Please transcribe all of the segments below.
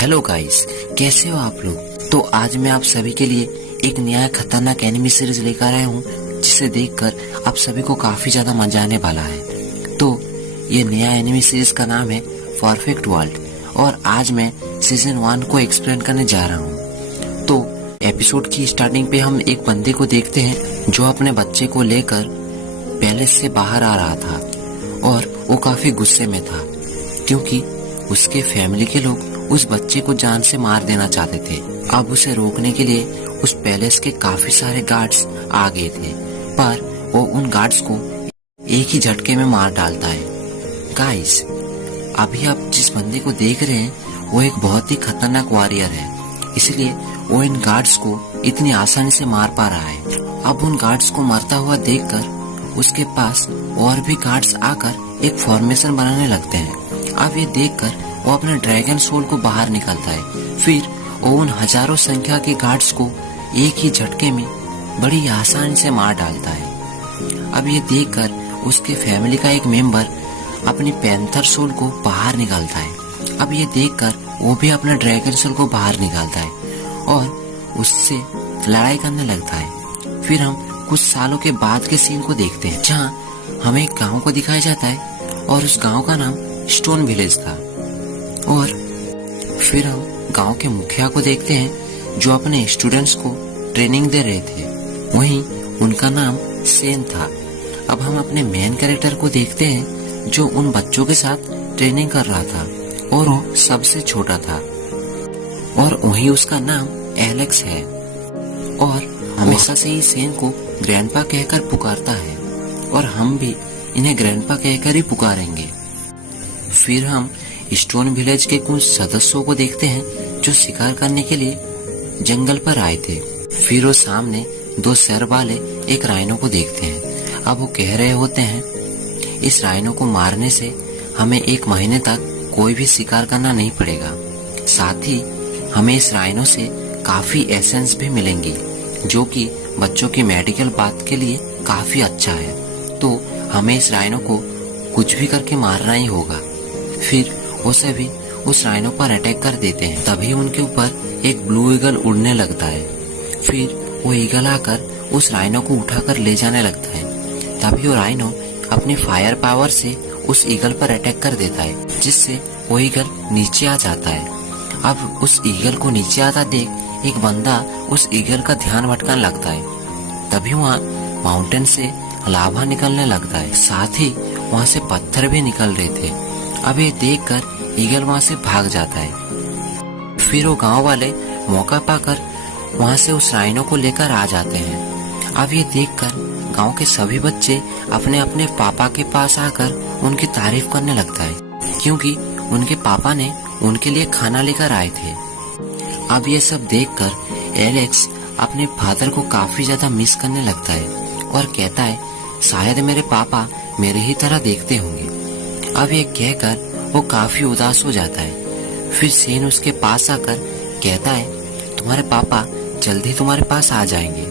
Hello guys, कैसे हो आप लोग। तो आज मैं आप सभी के लिए एक नया खतरनाक एनिमी सीरीज लेकर आया हूँ, जिसे देखकर आप सभी को काफी ज्यादा मजा आने वाला है। तो ये नया एनिमी सीरीज का नाम है परफेक्ट वर्ल्ड और आज मैं सीजन 1 को एक्सप्लेन करने जा रहा हूँ। तो एपिसोड की स्टार्टिंग पे हम एक बंदे को देखते हैं जो अपने बच्चे को लेकर पैलेस से बाहर आ रहा था और वो काफी गुस्से में था क्योंकि उसके फैमिली के लोग उस बच्चे को जान से मार देना चाहते थे। अब उसे रोकने के लिए उस पैलेस के काफी सारे गार्ड्स आ गए थे, पर वो उन गार्ड्स को एक ही झटके में मार डालता है। गाइस, अभी आप जिस बंदे को देख रहे हैं वो एक बहुत ही खतरनाक वॉरियर है, इसलिए वो इन गार्ड्स को इतनी आसानी से मार पा रहा है। अब उन गार्ड्स को मरता हुआ देखकर उसके पास और भी गार्ड्स आकर एक फॉर्मेशन बनाने लगते हैं। अब ये देखकर वो अपने ड्रैगन सोल को बाहर निकलता है, फिर वो उन हजारों संख्या के गार्ड्स को एक ही झटके में बड़ी आसानी से मार डालता है। अब ये देखकर उसके फैमिली का एक मेंबर अपनी पैंथर सोल को बाहर निकालता है। अब ये देखकर वो भी अपना ड्रैगन सोल को बाहर निकालता है और उससे लड़ाई करने लगता है। फिर हम कुछ सालों के बाद के सीन को देखते हैं, जहाँ हमें एक गाँव को दिखाया जाता है और उस गाँव का नाम स्टोन विलेज था। और फिर हम गांव के मुखिया को देखते हैं जो अपने स्टूडेंट्स को ट्रेनिंग दे रहे थे, वहीं उनका नाम सेन था। अब हम अपने मेन कैरेक्टर को देखते हैं जो उन बच्चों के साथ ट्रेनिंग कर रहा था और वो सबसे छोटा था और वहीं उसका नाम एलेक्स है और हमेशा से ही सेन को ग्रैंडपा कहकर पुकारता है और हम भी इन्हें ग्रैंडपा कहकर ही पुकारेंगे। फिर हम स्टोन विलेज के कुछ सदस्यों को देखते हैं जो शिकार करने के लिए जंगल पर आए थे। फिर वो सामने दो सर वाले एक राइनो को देखते हैं। अब वो कह रहे होते हैं, इस राइनो को मारने से हमें 1 महीने तक कोई भी शिकार करना नहीं पड़ेगा, साथ ही हमें इस राइनो से काफी एसेंस भी मिलेंगी जो कि बच्चों की मेडिकल बात के लिए काफी अच्छा है। तो हमें इस राइनो को कुछ भी करके मारना ही होगा। फिर वो सभी उस राइनो पर अटैक कर देते हैं। तभी उनके ऊपर एक ब्लू ईगल उड़ने लगता है। फिर वो ईगल आकर उस राइनो को उठाकर ले जाने लगता है। तभी वो राइनो अपनी फायर पावर से उस ईगल पर अटैक कर देता है, जिससे वो ईगल नीचे आ जाता है। अब उस ईगल को नीचे आता देख एक बंदा उस ईगल का ध्यान भटकाने लगता है। तभी वहाँ माउंटेन से लावा निकलने लगता है, साथ ही वहाँ से पत्थर भी निकल रहे थे। अब ये देखकर ईगल वहाँ से भाग जाता है। फिर वो गांव वाले मौका पाकर वहाँ से उस राइनो को लेकर आ जाते हैं। अब ये देखकर गांव के सभी बच्चे अपने अपने पापा के पास आकर उनकी तारीफ करने लगता है, क्योंकि उनके पापा ने उनके लिए खाना लेकर आए थे। अब ये सब देखकर एलेक्स अपने फादर को काफी ज्यादा मिस करने लगता है और कहता है, शायद मेरे पापा मेरे ही तरह देखते होंगे। अब ये कहकर वो काफी उदास हो जाता है। फिर सेन उसके पास आकर कहता है, तुम्हारे पापा जल्दी तुम्हारे पास आ जाएंगे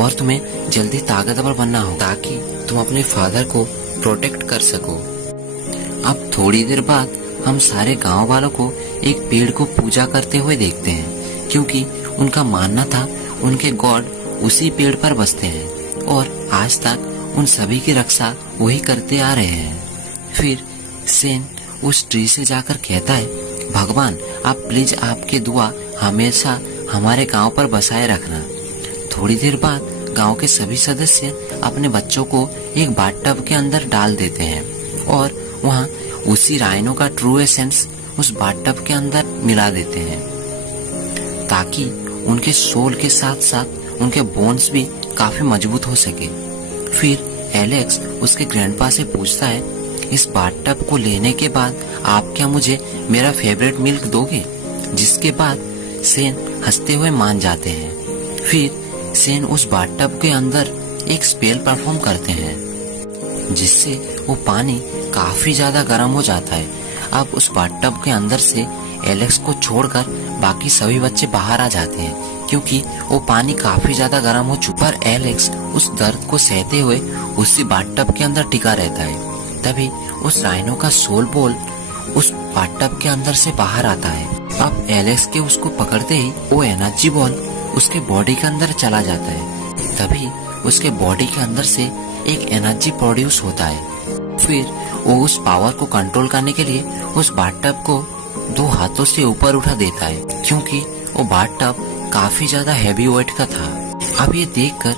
और तुम्हें जल्दी ताकतवर बनना हो ताकि तुम अपने फादर को प्रोटेक्ट कर सको। अब थोड़ी देर बाद हम सारे गांव वालों को एक पेड़ को पूजा करते हुए देखते हैं, क्योंकि उनका मानना था उनके गॉड उसी पेड़ पर बसते हैं और आज तक उन सभी की रक्षा वही करते आ रहे हैं। फिर सेन उस ट्री से जाकर कहता है, भगवान आप प्लीज आपके दुआ हमेशा हमारे गांव पर बसाए रखना। थोड़ी देर बाद गांव के सभी सदस्य अपने बच्चों को एक बाथटब के अंदर डाल देते हैं और वहां उसी राइनो का ट्रू एसेंस उस बाथटब के अंदर मिला देते हैं, ताकि उनके सोल के साथ साथ उनके बोन्स भी काफी मजबूत हो सके। फिर एलेक्स उसके ग्रैंडपा से पूछता है, इस बाथटब को लेने के बाद आप क्या मुझे मेरा फेवरेट मिल्क दोगे? जिसके बाद सेन हंसते हुए मान जाते हैं। फिर सेन उस बाथटब के अंदर एक स्पेल परफॉर्म करते हैं, जिससे वो पानी काफी ज्यादा गर्म हो जाता है। अब उस बाथटब के अंदर से एलेक्स को छोड़कर बाकी सभी बच्चे बाहर आ जाते हैं, क्योंकि वो पानी काफी ज्यादा गर्म हो चुका है। एलेक्स उस दर्द को सहते हुए उसी बाथटब के अंदर टिका रहता है। तभी उस राइनो का सोल बॉल उस बाथटब के अंदर से बाहर आता है। अब एलेक्स के उसको पकड़ते ही वो एनर्जी बॉल उसके बॉडी के अंदर चला जाता है। तभी उसके बॉडी के अंदर से एक एनर्जी प्रोड्यूस होता है। फिर वो उस पावर को कंट्रोल करने के लिए उस बाथटब को 2 हाथों से ऊपर उठा देता है, क्योंकि वो बाथटब काफी ज्यादा हैवी वेट का था। अब ये देखकर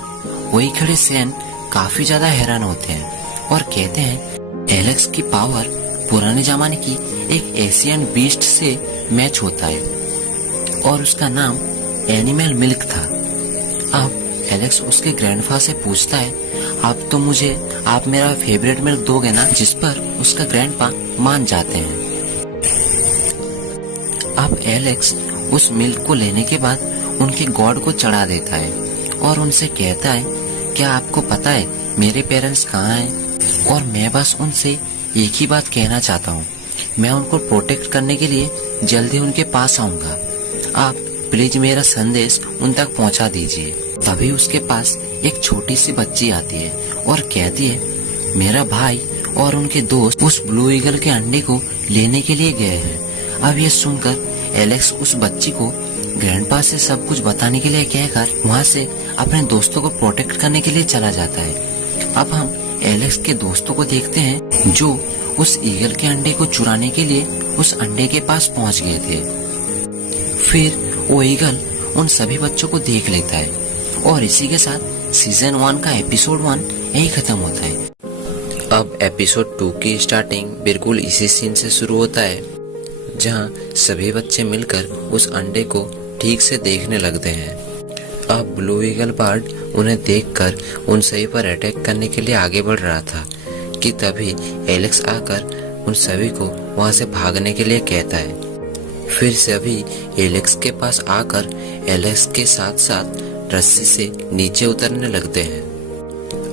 वही खड़े सैन काफी ज्यादा हैरान होते हैं और कहते हैं एलेक्स की पावर पुराने जमाने की एक एशियन बीस्ट से मैच होता है और उसका नाम एनिमल मिल्क था। अब एलेक्स उसके ग्रैंडफा से पूछता है, आप मेरा फेवरेट मिल्क दोगे ना? जिस पर उसका ग्रैंडपा मान जाते हैं। अब एलेक्स उस मिल्क को लेने के बाद उनके गॉड को चढ़ा देता है और उनसे कहता है, क्या आपको पता है मेरे पेरेंट्स कहाँ हैं? और मैं बस उनसे एक ही बात कहना चाहता हूँ, मैं उनको प्रोटेक्ट करने के लिए जल्दी उनके पास आऊंगा। आप प्लीज मेरा संदेश उन तक पहुँचा दीजिए। तभी उसके पास एक छोटी सी बच्ची आती है और कहती है, मेरा भाई और उनके दोस्त उस ब्लू ईगल के अंडे को लेने के लिए गए हैं। अब ये सुनकर एलेक्स उस बच्ची को ग्रैंडपा से सब कुछ बताने के लिए कहकर वहाँ से अपने दोस्तों को प्रोटेक्ट करने के लिए चला जाता है। अब हम एलेक्स के दोस्तों को देखते हैं जो उस ईगल के अंडे को चुराने के लिए उस अंडे के पास पहुँच गए थे। फिर वो ईगल उन सभी बच्चों को देख लेता है और इसी के साथ सीजन 1 का एपिसोड 1 यही खत्म होता है। अब एपिसोड 2 की स्टार्टिंग बिल्कुल इसी सीन से शुरू होता है, जहां सभी बच्चे मिलकर उस अंडे को ठीक से देखने लगते हैं। अब ब्लू ईगल बर्ड उन्हें देखकर उन सभी पर अटैक करने के लिए आगे बढ़ रहा था कि तभी एलेक्स आकर उन सभी को वहां से भागने के लिए कहता है। फिर सभी एलेक्स के पास आकर एलेक्स के साथ साथ रस्सी से नीचे उतरने लगते हैं।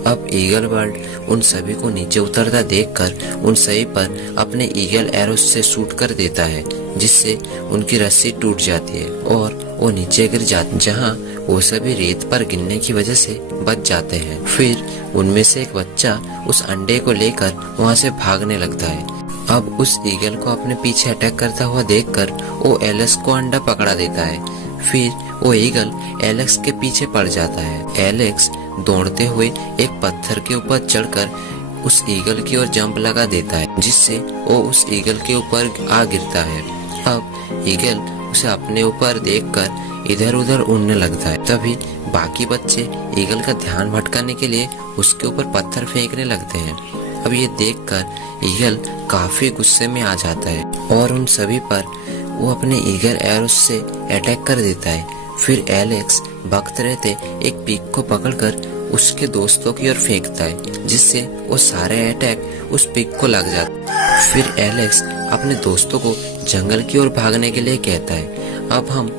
अब ईगल बर्ड उन सभी को नीचे उतरता देखकर उन सभी पर अपने ईगल एरो से शूट कर देता है, जिससे उनकी रस्सी टूट जाती है और वो नीचे गिर जाते, जहां वो सभी रेत पर गिरने की वजह से बच जाते हैं। फिर उनमें से एक बच्चा उस अंडे को लेकर वहां से भागने लगता है। अब उस ईगल को अपने पीछे अटैक करता हुआ देखकर वो एलेक्स को अंडा पकड़ा देता है। फिर वो ईगल एलेक्स के पीछे पड़ जाता है। एलेक्स दौड़ते हुए एक पत्थर के ऊपर चढ़कर उस ईगल की ओर जंप लगा देता है, जिससे वो उस ईगल के ऊपर आ गिरता है। अब ईगल उसे अपने ऊपर देखकर इधर उधर उड़ने लगता है। तभी बाकी बच्चे ईगल का ध्यान भटकाने के लिए उसके ऊपर पत्थर फेंकने लगते हैं। अब ये देखकर ईगल काफी गुस्से में आ जाता है और उन सभी पर वो अपने ईगल एरोस से अटैक कर देता है। फिर एलेक्स भगते रहते एक पिग को पकड़कर उसके दोस्तों की ओर फेंकता है, जिससे वो सारे अटैक उस पिग को लग जाते हैं। फिर एलेक्स अपने दोस्तों को जंगल की ओर भागने के लिए कहता है। अब हम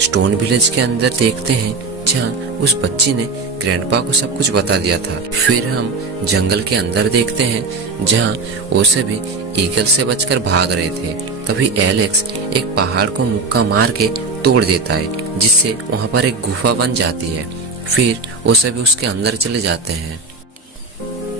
स्टोन विलेज के अंदर देखते हैं, जहाँ उस बच्ची ने ग्रैंडपा को सब कुछ बता दिया था। फिर हम जंगल के अंदर देखते हैं, जहाँ वो सभी ईगल से बचकर भाग रहे थे। तभी एलेक्स एक पहाड़ को मुक्का मार के तोड़ देता है, जिससे वहाँ पर एक गुफा बन जाती है। फिर वो सभी उसके अंदर चले जाते हैं।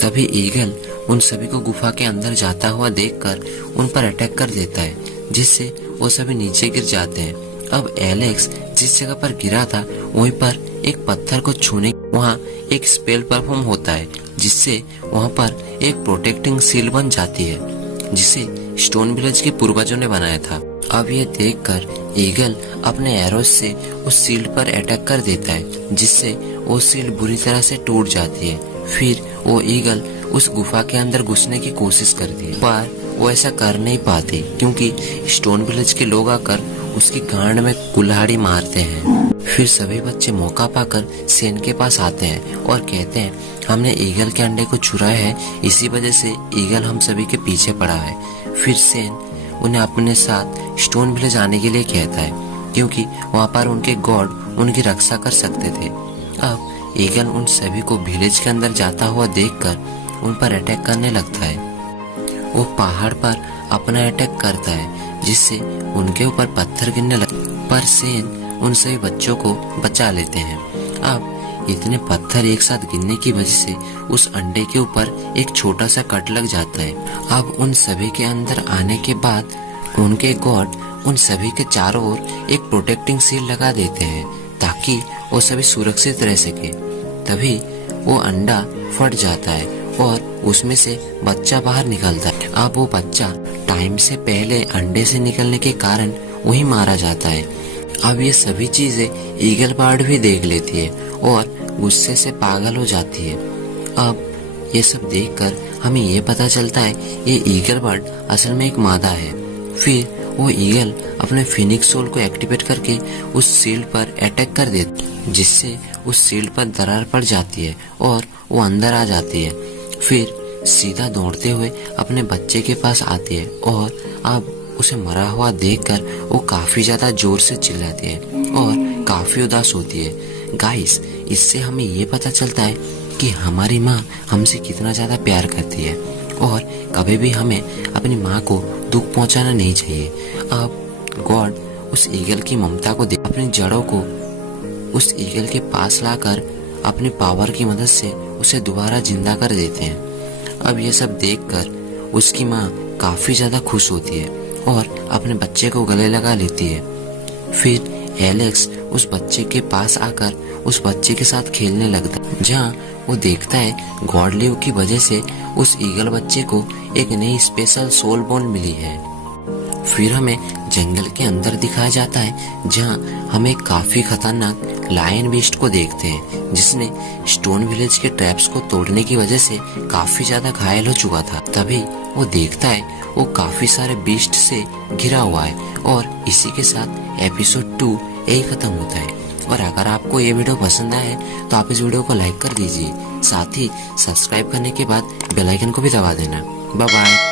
तभी ईगल उन सभी को गुफा के अंदर जाता हुआ देखकर उन पर अटैक कर देता है, जिससे वो सभी नीचे गिर जाते हैं। अब एलेक्स जिस जगह पर गिरा था वहीं पर एक पत्थर को छूने वहाँ एक स्पेल परफॉर्म होता है, जिससे वहाँ पर एक प्रोटेक्टिंग सील बन जाती है, जिसे स्टोन विलेज के पूर्वजों ने बनाया था। अब ये देखकर ईगल अपने एरोस से उस सील पर अटैक कर देता है, जिससे वो सील बुरी तरह से टूट जाती है। फिर वो ईगल उस गुफा के अंदर घुसने की कोशिश करती है, पर वो ऐसा कर नहीं पाती, क्योंकि स्टोन विलेज के लोग आकर उसकी गांड में कुल्हाड़ी मारते हैं। फिर सभी बच्चे मौका पाकर सेन के पास आते हैं और कहते हैं, हमने ईगल के अंडे को चुराया है, इसी वजह से ईगल हम सभी के पीछे पड़ा है। फिर सेन उन्हें अपने साथ स्टोन विलेज आने के लिए कहता है, क्योंकि वहाँ पर उनके गॉड उनकी रक्षा कर सकते थे। अब ईगल उन सभी को विलेज के अंदर जाता हुआ देखकर उन पर अटैक करने लगता है। वो पहाड़ पर अपना अटैक करता है, जिससे उनके ऊपर पत्थर गिरने लगते, पर सेन उन सभी बच्चों को बचा लेते हैं। अब इतने पत्थर एक साथ गिरने की वजह से उस अंडे के ऊपर एक छोटा सा कट लग जाता है। अब उन सभी के अंदर आने के बाद उनके गॉड उन सभी के चारों ओर एक प्रोटेक्टिंग सील लगा देते हैं ताकि वो सभी सुरक्षित रह सके। तभी वो अंडा फट जाता है और उसमें से बच्चा बाहर निकलता है। अब वो बच्चा टाइम से पहले अंडे से निकलने के कारण वही मारा जाता है। अब ये सभी चीजें ईगल बर्ड भी देख लेती है और गुस्से से पागल हो जाती है। अब ये सब देखकर हमें ये पता चलता है ये ईगल बर्ड असल में एक मादा है। फिर वो ईगल अपने फिनिक्स सोल को एक्टिवेट करके उस शील्ड पर अटैक कर देती है, जिससे उस शील्ड पर दरार पड़ जाती है और वो अंदर आ जाती है। फिर सीधा दौड़ते हुए अपने बच्चे के पास आती है और अब उसे मरा हुआ देखकर वो काफी ज्यादा जोर से चिल्लाती है और काफी उदास होती है। गाइस, इससे हमें ये पता चलता है कि हमारी माँ हमसे कितना ज्यादा प्यार करती है और कभी भी हमें अपनी माँ को दुख पहुंचाना नहीं चाहिए। अब गॉड उस ईगल की ममता को देख अपनी जड़ों को उस ईगल के पास लाकर अपनी पावर की मदद से उसे दोबारा जिंदा कर देते हैं। अब ये सब देखकर उसकी माँ काफी ज्यादा खुश होती है और अपने बच्चे को गले लगा लेती है। फिर एलेक्स उस बच्चे के पास आकर उस बच्चे के साथ खेलने लगता है, जहाँ वो देखता है गॉड लीव की वजह से उस ईगल बच्चे को एक नई स्पेशल सोल बोन मिली है। फिर हमें जंगल के अंदर दिखाया जाता है, जहाँ हम एक काफी खतरनाक लायन बीस्ट को देखते हैं, जिसने स्टोन विलेज के ट्रैप्स को तोड़ने की वजह से काफी ज्यादा घायल हो चुका था। तभी वो देखता है वो काफी सारे बीस्ट से घिरा हुआ है और इसी के साथ एपिसोड 2 यही खत्म होता है। और अगर आपको ये वीडियो पसंद आए तो आप इस वीडियो को लाइक कर दीजिए, साथ ही सब्सक्राइब करने के बाद बेल आइकन को भी दबा देना। Bye bye.